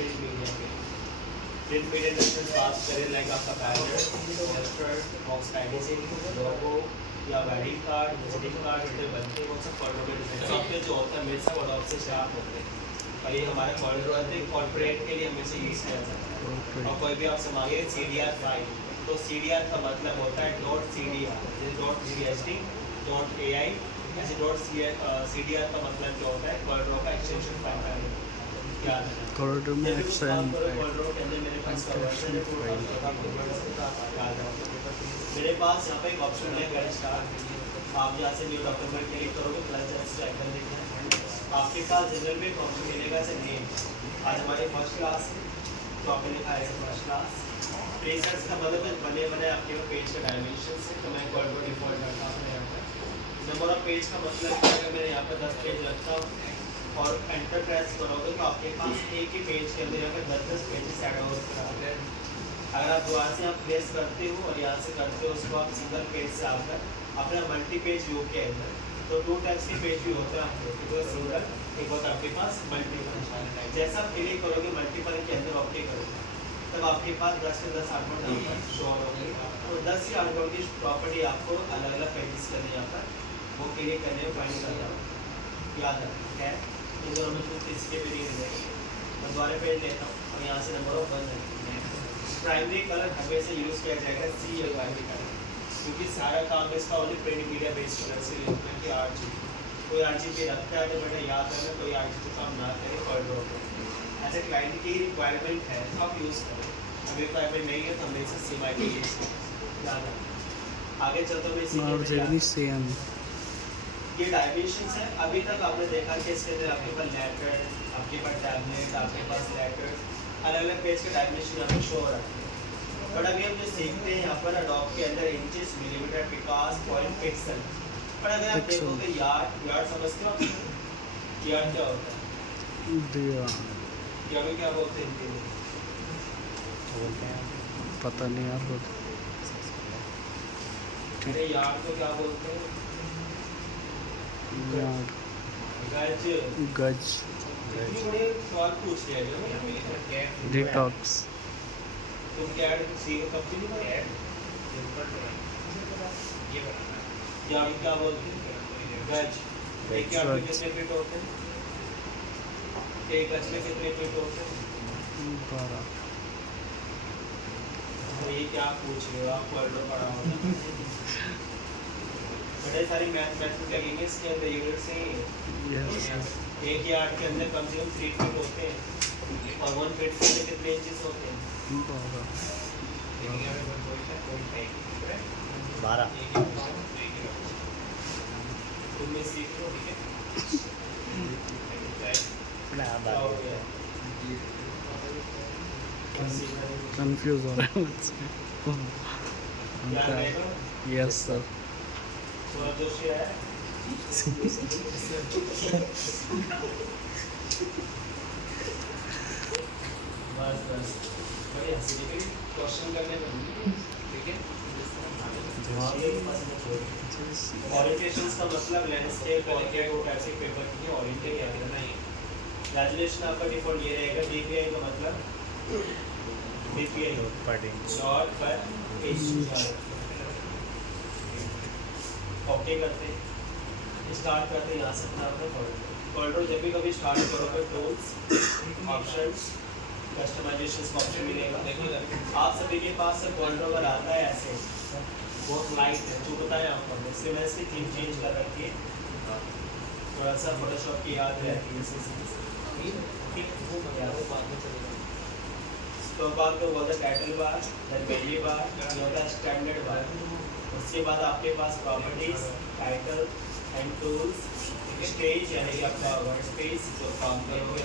Print media के print media industry बात करें लाइक आपका बैनर पोस्टर बॉक्स पैकेजिंग लोगो या वेडिंग कार्ड विजिटिंग कार्ड जितने बनते हैं वो सब कॉर्पोरेट डिजाइन सॉफ्टवेयर जो होता है मेरे सब अडोब से स्टार्ट होते हैं और ये हमारे कॉर्पोरेट के लिए हमें से यूज़ किया जाता है और कोई भी आपसे मांगे CDR फाइल तो CDR का मतलब होता है .cdr .cdr ऐसे .cdr का मतलब क्या होता है कॉर्डरो का एक्सटेंशन फाइल कॉरिडोर में एक्सटेंशन मेरे पास यहाँ पे एक ऑप्शन है गेट स्टार्ट आप यहाँ से न्यू डॉक्यूमेंट क्लिक करोगे प्लस जस्ट आइकन देखना आपके पास जनरल में एक ऑप्शन मिलेगा ऐसे नेम आज हमारी फर्स्ट क्लास है तो आपने लिखा है फर्स्ट क्लास प्रेसेस का मतलब है बने बने आपके पेज का डायमेंशन है तो मैं कॉर्डो डिफॉल्ट रखा हूँ यहाँ पर नंबर ऑफ पेज का मतलब है अगर मैंने यहाँ पर 10 पेज रखता हूँ और एंटर प्रेस करोगे तो आपके पास एक ही पेज के अंदर यहाँ पर 10 पेजेस ऐड हो सकते हैं अगर आप दोबारा से यहाँ प्लेस करते हो और यहाँ से करते हो उसको आप सिंगल पेज से आकर अपना मल्टी पेज व्यू के अंदर तो 2 टाइप्स के पेज भी होते हैं आपको सिंगल एक होता है आपके पास मल्टीपल जैसा आप क्लिक करोगे मल्टीपल के अंदर ओके करोगे तब आपके पास 10 से 10 आर्टवर्ड नंबर शो होंगे तो 10 ही आर्टवर्ड की प्रॉपर्टी आपको अलग अलग पेजेस करने यहाँ पर वो क्लिक करने में फाइंड कर जाओ याद रखना है इन दोनों में कुछ इसके भी नहीं रहेगी मैं दोबारा पेज लेता हूँ और यहाँ से नंबर ऑफ 1 प्राइमरी कलर हमेशा यूज़ किया जाएगा CLY कलर क्योंकि सारा काम इसका only print media based colour से लिखना कि RGB कोई RGB रखता है तो बेटा याद रखना कोई RGB काम ना करे कॉर्डोर ऐसे क्लाइंट की रिक्वायरमेंट है तो आप यूज़ करें अभी रिक्वायरमेंट नहीं है तो हमेशा CMYK यूज़ करें याद रखना आगे चलते हुए सेम ये डायमेंशंस है अभी तक आपने देखा कि इसके अंदर आपके पास लेटर आपके पास टैबलेट आपके पास लेटर अलग अलग पेज के डायमेंशन यहाँ पे शो हो रहा है बट अभी हम जो सीखते हैं यहाँ पर अडोब के अंदर इंचेस मिलीमीटर पिकास पॉइंट पिक्सल पर अगर आप देखोगे यार्ड समझते हो यार्ड क्या होता है यार्ड में क्या बोलते हैं हिंदी में पता नहीं यार अरे यार्ड को क्या बोलते हैं गज गज सवाल पूछ लिया डिटॉक्स तुम क्या कब से नहीं पढ़े यार्ड क्या बोलते हैं गज एक यार्ड में कितने फीट होते हैं एक गज में कितने फीट होते हैं 12 तो ये क्या पूछ रहे हो आप वर्डो पढ़ा होगा बड़े सारी मैथमेटिक्स लगेंगे इसके अंदर यूनिट से एक यार्ड के अंदर कम से कम 3 फीट होते हैं और 1 फीट से कितने इंचेस होते हैं 12 तुम ये सीख लो ठीक है कंफ्यूज हो रहा है मुझसे यस सर सौरभ जोशी है बस बड़ी हंसी निकली क्वेश्चन करने में ठीक है ओरिएंटेशंस का मतलब लैंडस्केप पॉर्ट्रेट और ऐसे पेपर की ओरिएंटेड याद करना है ग्रेजुएशन आपका डिफॉल्ट ये रहेगा DPI का मतलब DPI शॉर्ट पर पेज ओके करते हैं स्टार्ट करते हैं यहाँ से अपना कॉर्डोर जब भी कभी स्टार्ट करोगे टूल्स ऑप्शंस कस्टमाइजेशन का ऑप्शन मिलेगा आप सभी के पास से कॉर्डोर आता है ऐसे बहुत लाइट है जो बताएं आपको इसलिए मैंने इसकी थीम चेंज कर रखी है थोड़ा सा फोटोशॉप की याद रहती है ठीक वो बाद में चलेगा तो आपको बोलता है title bar then menu bar ये होता है स्टैंडर्ड बार उसके बाद आपके पास properties title and tools stage यानी कि आपका वर्ड स्पेस जो काम करोगे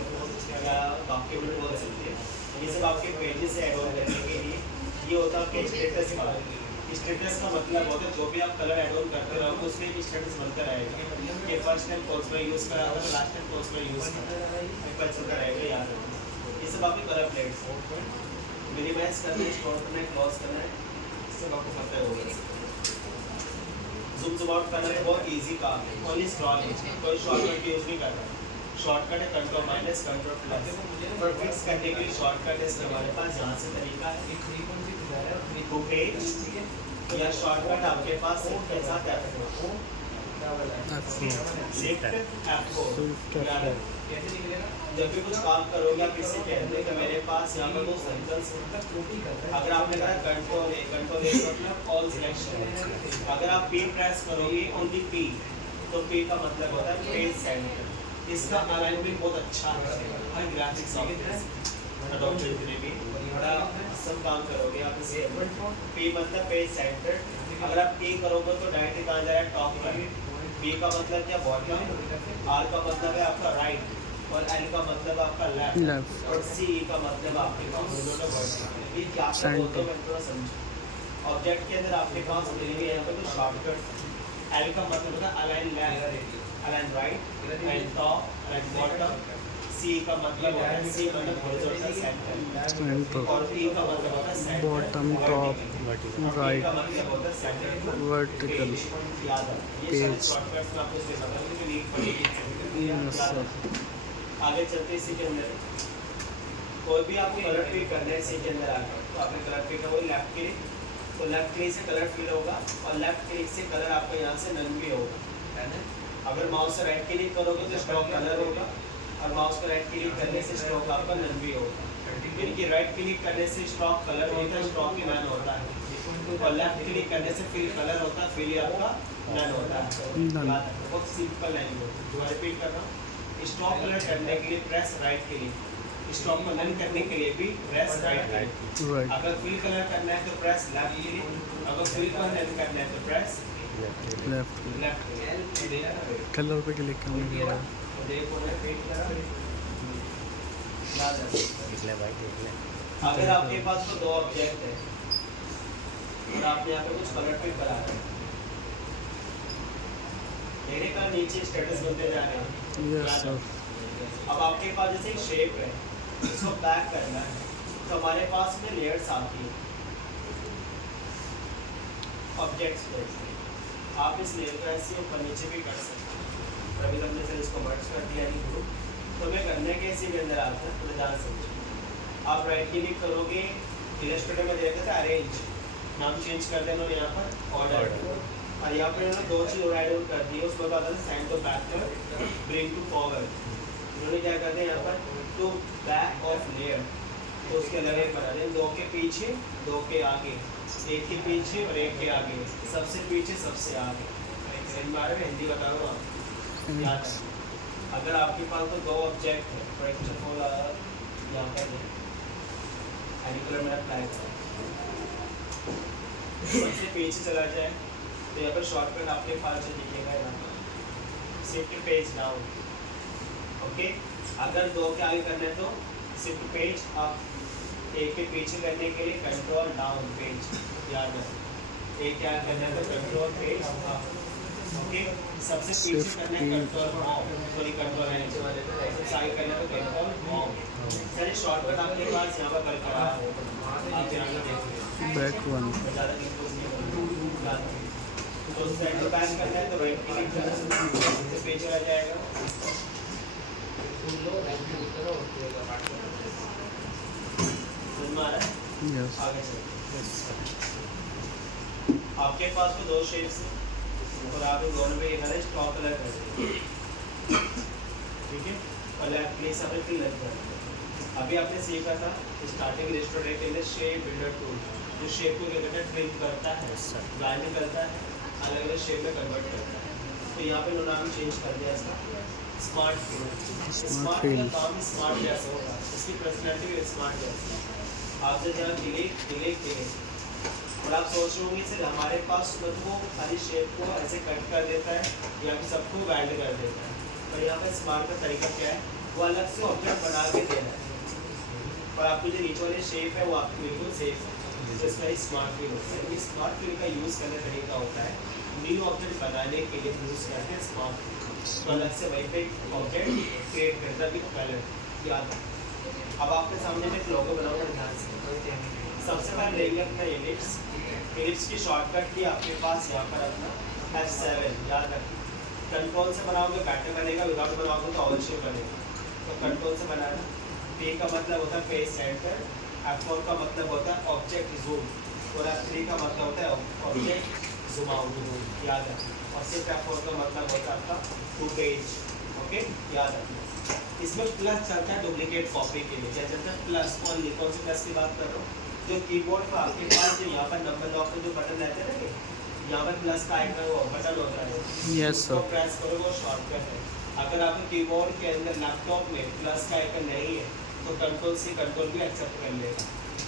या डॉक्यूमेंट बोल सकते हैं ये सब आपके पेजेस से ऐड ऑन करने के लिए ये होता है आपके स्टेटस बार स्टेटस का मतलब होता है जो भी आप कलर ऐड ऑन करते रहोगे उसमें एक स्टेटस बनता रहेगा ये फर्स्ट टाइम कोर्स में यूज़ करा था लास्ट टाइम कोर्स में यूज़ करा चलता रहेगा याद रखना ये सब आपके कलर प्लेट्स मिनिमाइज करना है स्टोर करना है क्लोज करना है सब आपको पता होगा जूम आउट करना है बहुत इजी काम है ओनली स्क्रॉलिंग कोई शॉर्टकट यूज़ नहीं कर रहा शॉर्टकट है कंट्रोल माइनस कंट्रोल प्लस, और फिक्स करने के लिए शॉर्टकट है इसके हमारे पास यहाँ से तरीका है टू पेज, या शॉर्टकट आपके पास शिफ्ट के साथ F4 जब भी कुछ काम करोगे आप इससे कहते हैं कि मेरे पास यहाँ पर दो सर्कल्स हैं। अगर आपने कहा कंट्रोल ए मतलब ऑल सिलेक्शन, अगर आप P प्रेस करोगे ओनली P, तो P का मतलब होता है पेज सेंटर। इसका अलाइनमेंट बहुत अच्छा है, हर ग्राफिक्स सॉफ्टवेयर अडोब जितने भी बड़ा सब काम करोगे आप इससे। P मतलब पेज सेंटर, अगर आप P करोगे तो डायरेक्टली कहाँ जाएगा टॉप पर। B का मतलब क्या बॉटम, R का मतलब है आपका राइट, और L का मतलब आपका लेफ्ट, और C का मतलब आपके पास ये क्या बोलते हैं थोड़ा समझो। ऑब्जेक्ट के अंदर आपके पास मिलेंगे यहाँ पे कुछ शॉर्टकट। L का मतलब होता है align left, align right, align top, align bottom. C का मतलब होता है C मतलब हॉरिजॉन्टल सेंटर, और T का मतलब होता है सेंटर, बॉटम टॉप राइट का मतलब होता है सेंटर वर्टिकल याद है। ये सारे शॉर्टकट्स में आपको इसमें पता है कि लीक पड़ेगी। आगे चलते इसी के अंदर कोई भी आपको कलर फिल करना है इसी के अंदर आकर, तो आपने कलर फिल का वही लेफ्ट क्लिक, तो लेफ्ट क्लिक से कलर फिल होगा, और लेफ्ट क्लिक से कलर आपका यहाँ से नन भी होगा, है ना। अगर माउस से राइट क्लिक करोगे तो स्ट्रोक कलर होगा, और माउस को राइट क्लिक करने से स्ट्रोक आपका नन भी होगा। इनकी राइट क्लिक करने से स्ट्रोक कलर होता है, स्ट्रोक ही नन होता है, और लेफ्ट क्लिक करने से फिल कलर होता है, फिल आपका नन होता है। बहुत सिंपल लाइन है, रिपीट कर रहा हूँ। स्टॉप कलर करने के लिए प्रेस राइट क्लिक, स्टॉप को नन करने के लिए भी प्रेस राइट क्लिक। अगर फिल कलर करना है तो प्रेस लेफ्ट क्लिक, अगर फिल कलर नन करना है तो प्रेस लेफ्ट। कलर पे क्लिक करने के बाद अगर आपके पास तो दो ऑब्जेक्ट है और आपने यहाँ पे कुछ कलर फिल करा है, मेरे का नीचे स्टेटस बनते जा रहे हैं। Yes sir. अब आपके पास जैसे एक शेप है, इसको बैक करना है, तो हमारे पास में लेयर्स आती है ऑब्जेक्ट्स पे। आप इस लेयर को ऐसे ऊपर नीचे भी कर सकते हैं। अभी हमने सर इसको मर्ज कर दिया नहीं ग्रुप, तो मैं करने के इसी के अंदर आता है, तो ध्यान समझिए। आप राइट क्लिक करोगे, इलस्ट्रेटर में देखते थे अरेंज, नाम चेंज कर देना यहाँ पर ऑर्डर, और यहाँ पर दो चीज़ राइट आउट कर दी है, उसको कहते हैं send to backward, bring to forward. उन्होंने क्या करते हैं यहाँ पर टू बैक ऑफ लेयर, तो उसके अलग एक बना दें, दो के पीछे दो के आगे, एक के पीछे और एक के आगे, सबसे पीछे सबसे आगे। बारे में हिंदी बता रहा हूँ आप याद है। अगर आपके पास तो दो ऑब्जेक्ट है, फॉर एग्जाम्पल यहाँ पर एनिकुलर मेरा फ्लैग है, सबसे पीछे चला जाए तो यहाँ पर शॉर्टकट आपके पास दिखेगा यहाँ पर शिफ्ट पेज डाउन, ओके। अगर दो के आगे करना है तो शिफ्ट पेज अप, एक के पीछे करने के लिए कंट्रोल डाउन पेज, याद है। एक क्या करना है तो कंट्रोल पेज अप, ओके। सबसे पीछे करना है कंट्रोल होम, सॉरी कंट्रोल है नीचे वाले पे, सबसे आगे करना है तो कंट्रोल होम। सर शॉर्टकट आपके पास यहाँ पर करा है, आप यहाँ पर देखिए बैक वन ज़्यादा कंफ्यूज नहीं होगा। तो सेंड टू बैक करना है तो राइट क्लिक करना है, इससे पेज चला जाएगा। समझ में आ रहा है? यस आगे चलते आपके पास में दो शेप्स हैं और आप दोनों में एक स्टॉक कलर कर देंगे, ठीक है। और लेफ्ट प्लेस आपने फिल लग जाए। अभी आपने सीखा था स्टार्टिंग रेस्टोरेंट के अंदर शेप बिल्डर टूल, जो शेप को क्या करता है ट्रिम करता है, ब्लाइंड करता है, अलग अलग शेप में कन्वर्ट करता है। तो यहाँ पे उन्होंने नाम चेंज कर दिया इसका स्मार्ट फिल। स्मार्ट का काम स्मार्ट जैसा होगा, इसकी पर्सनैलिटी भी स्मार्ट जैसी। आपसे जहाँ डिलीट और आप सोच रहे होंगे सर हमारे पास मतलब वो खाली शेप को ऐसे कट कर देता है या फिर सबको वाइल्ड कर देता है, पर यहाँ पर स्मार्ट का तरीका क्या है, वो अलग से ऑब्जेक्ट बना के देना है, और आपकी जो नीचे वाली शेप है वो आपकी बिल्कुल सेफ है, तो इसका ही स्मार्ट फिल होता है। ये स्मार्ट फिल का यूज़ करने का तरीका होता है न्यू ऑब्जेक्ट बनाने के लिए यूज़ करते हैं स्मार्ट फिल, तो अलग से वहीं पे ऑब्जेक्ट क्रिएट करता भी कलर याद। अब आपके सामने मैं एक लोगो बनाऊंगा, ध्यान से। सबसे पहले लेंगे अपना एलिप्स की शॉर्टकट की आपके पास यहाँ पर अपना F7 याद रखना। कंट्रोल से बनाओगे बेटर बनेगा, विदाउट बनाओगे तो अवश्य बनेगा। तो कंट्रोल से बनाना। P का मतलब होता है फेस सेंटर, F4 का मतलब होता है ऑब्जेक्ट जूम, और F3 का मतलब होता है ऑब्जेक्ट जूम आउट, याद रखना। और सिर्फ F4 का मतलब होता है आपका टू पेज, ओके, याद रखना। इसमें प्लस चलता है डुप्लीकेट कॉपी के लिए, क्या चलता है प्लस, कौन सी प्लस की बात कर रहा हूँ, जो कीबोर्ड पर आपके पास जो यहाँ पर नंबर लॉक के जो बटन रहते हैं ना, यहाँ पर प्लस का आइकन वो बटन होता है, यस उसको सर। प्रेस करो, वो शॉर्टकट है। अगर आपके कीबोर्ड के अंदर लैपटॉप में प्लस का आइकन नहीं है तो कंट्रोल सी कंट्रोल भी एक्सेप्ट कर लेगा।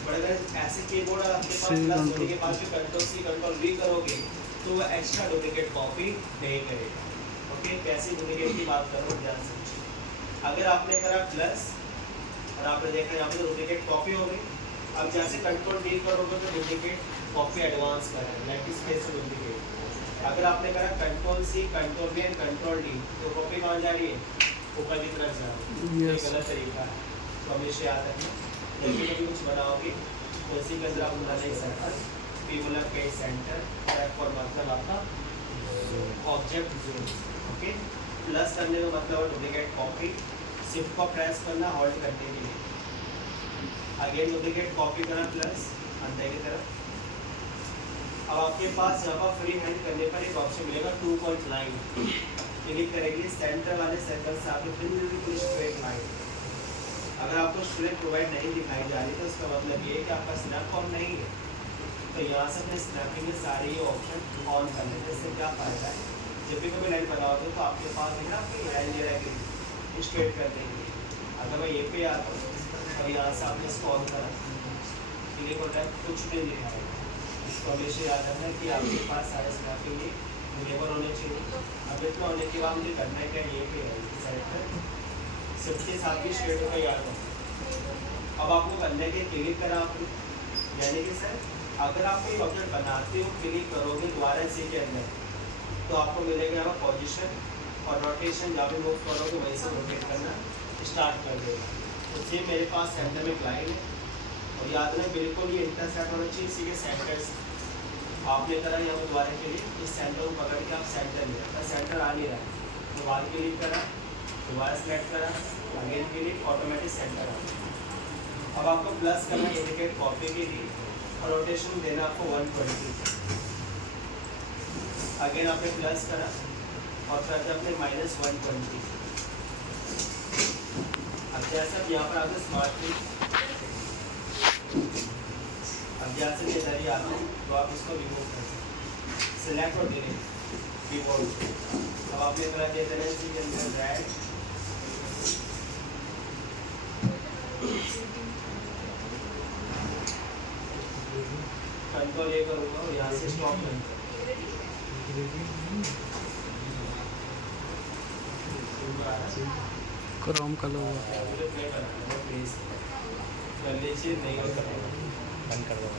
बट अगर ऐसे कीबोर्ड आपके पास C प्लस होने control। के बाद भी कंट्रोल सी कंट्रोल भी करोगे तो वो एक्स्ट्रा डुप्लीकेट कॉपी नहीं करेगा। ओके, कैसे डुप्लीकेट की बात कर रहा हूँ, ध्यान से। अगर आपने करा प्लस और आपने देखा यहाँ पे डुप्लीकेट कॉपी हो गई, अब जैसे कंट्रोल डी करोगे तो डुप्लीकेट कॉपी एडवांस करा है, लाइक स्पेस से डुप्लीकेट। अगर आपने करा control C control V and control D तो कॉपी कहाँ जा रही है, ऊपर की तरफ जा रही है। ये यस गलत तरीका है, तो हमेशा याद रखना। जब भी कभी कुछ बनाओगे तो इसी के अंदर आप बना नहीं सकते। पी मतलब पेज सेंटर, F और मतलब आपका ऑब्जेक्ट जूम, ओके। प्लस करने का मतलब डुप्लीकेट कॉपी, शिफ्ट को प्रेस करना होल्ड करने के लिए, अगेन डुप्लीकेट कॉपी करना प्लस अंदर की तरफ। अब आपके पास यहाँ पर फ्री हैंड करने पर एक ऑप्शन मिलेगा 2 पॉइंट लाइन, क्लिक करेंगे सेंटर वाले सर्कल से आपको बिल्कुल स्ट्रेट लाइन। अगर आपको स्ट्रेट प्रोवाइड नहीं दिखाई जा रही तो इसका मतलब ये है कि आपका स्नैप ऑन नहीं है, तो यहाँ से अपने स्नैपिंग में सारे ये ऑप्शन ऑन कर लेते हैं। इससे क्या फ़ायदा है, जब भी कभी लाइन बनाओगे तो आपके पास है ना आपकी लाइन ये रहेगी, स्ट्रेट कर देंगे। अगर मैं ये पे आता हूँ और यहाँ से आपने इसको ऑन करा, क्लिक होता है, कुछ भी नहीं दिखाएगा। इसको हमेशा याद रखना कि आपके पास सारे स्नैपिंग इनेबल होने चाहिए। अब इतना होने के बाद मुझे करना है क्या, ये पे है साइड पर शिफ्ट के साथ भी स्ट्रेट होकर याद रखो। अब आपको करने के क्लिक करा आपने, यानी कि सर अगर आप कोई ऑब्जेक्ट बनाते हो क्लिक करोगे दोबारा इसी के अंदर तो आपको मिलेगा यहाँ पोजीशन और रोटेशन, जहाँ पे मूव करोगे वहीं से रोटेट करना स्टार्ट कर देगा। तो सेम मेरे पास सेंटर में लाइन है और याद रहे बिल्कुल ये इंटरसेक्ट होना चाहिए इसी के सेंटर से। आपने करा यहाँ पर दोबारा के लिए इस सेंटर को पकड़ के आप सेंटर ले रहा, सेंटर आ नहीं रहा है, दोबारा क्लिक करा, दोबारा सेलेक्ट करा, अगेन के लिए ऑटोमेटिक सेंटर आ गया। अब आपको प्लस करना है इंडिकेट कॉपी के लिए और रोटेशन देना आपको 120। अगेन आपने प्लस करा और फिर आपने -120। अब जैसे अब यहाँ पर आपने स्मार्ट की, अब जैसे ये नजरिए आते हैं तो आप इसको रिमूव कर सकते हैं, सिलेक्ट और डिलीट कीबोर्ड। अब आपने करा दे देना इसी के अंदर ड्रैग, कंट्रोल ये करूँगा और यहाँ से स्टॉप करूँगा। क्रोम का लोगो प्ले करना प्लीज कर लीजिए, नहीं होता बंद कर दो।